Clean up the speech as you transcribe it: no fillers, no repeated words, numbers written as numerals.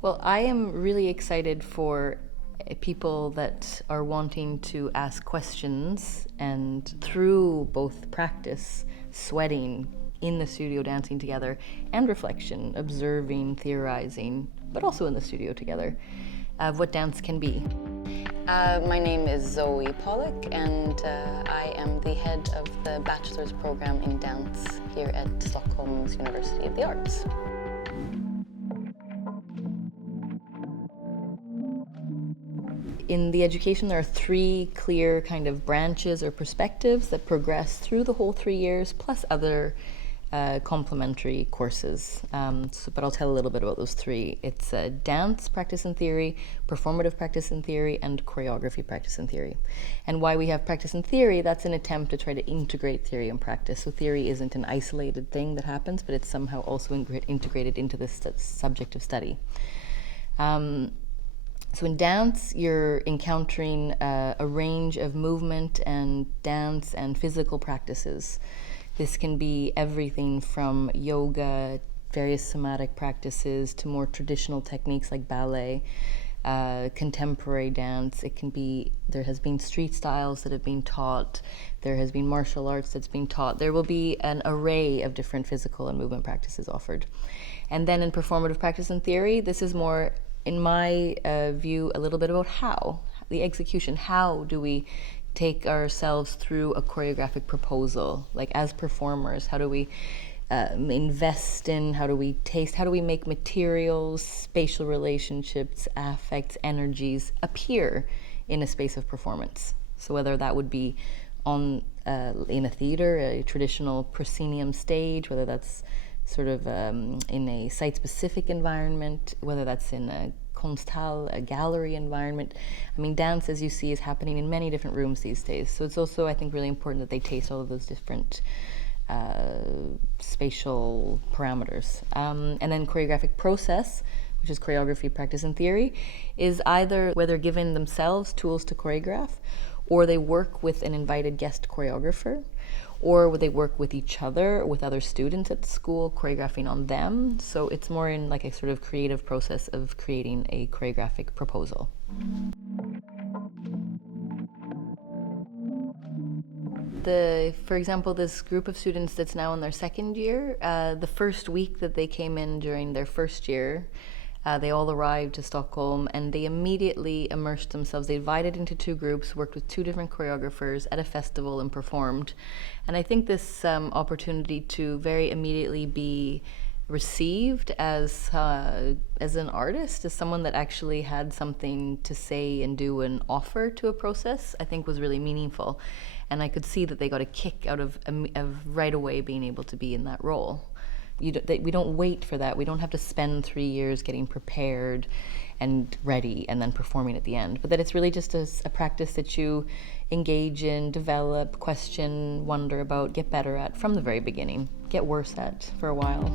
Well, I am really excited for people that are wanting to ask questions and through both practice, sweating, in the studio dancing together, and reflection, observing, theorizing, but also in the studio together, of what dance can be. My name is Zoe Poluch, and I am the head of the Bachelor's program in dance here at Stockholm's University of the Arts. In the education, there are three clear kind of branches or perspectives that progress through the whole 3 years, plus other complementary courses. But I'll tell a little bit about those three. It's dance practice and theory, performative practice and theory, and choreography practice and theory. And why we have practice and theory, that's an attempt to try to integrate theory and practice. So theory isn't an isolated thing that happens, but it's somehow also integrated into this subject of study. So in dance, you're encountering a range of movement and dance and physical practices. This can be everything from yoga, various somatic practices, to more traditional techniques like ballet, contemporary dance. It can be, there has been street styles that have been taught, there has been martial arts that's been taught. There will be an array of different physical and movement practices offered. And then in performative practice and theory, this is more, in my view, a little bit about how, the execution. How do we take ourselves through a choreographic proposal? Like as performers, how do we invest in, how do we taste, how do we make materials, spatial relationships, affects, energies appear in a space of performance? So whether that would be on in a theater, a traditional proscenium stage, whether that's sort of in a site-specific environment, whether that's in a Konsthall, a gallery environment. I mean, dance, as you see, is happening in many different rooms these days. So it's also, I think, really important that they taste all of those different spatial parameters. And then choreographic process, which is choreography, practice, and theory, is either whether given themselves tools to choreograph, or they work with an invited guest choreographer, or they work with each other or with other students at the school, choreographing on them. So it's more in like a sort of creative process of creating a choreographic proposal. For example, this group of students that's now in their second year, the first week that they came in during their first year, they all arrived to Stockholm and they immediately immersed themselves. They divided into two groups, worked with two different choreographers at a festival and performed. And I think this opportunity to very immediately be received as an artist, as someone that actually had something to say and do and offer to a process, I think was really meaningful. And I could see that they got a kick out of right away being able to be in that role. We don't wait for that. We don't have to spend 3 years getting prepared and ready and then performing at the end. But that it's really just a practice that you engage in, develop, question, wonder about, get better at from the very beginning, get worse at for a while.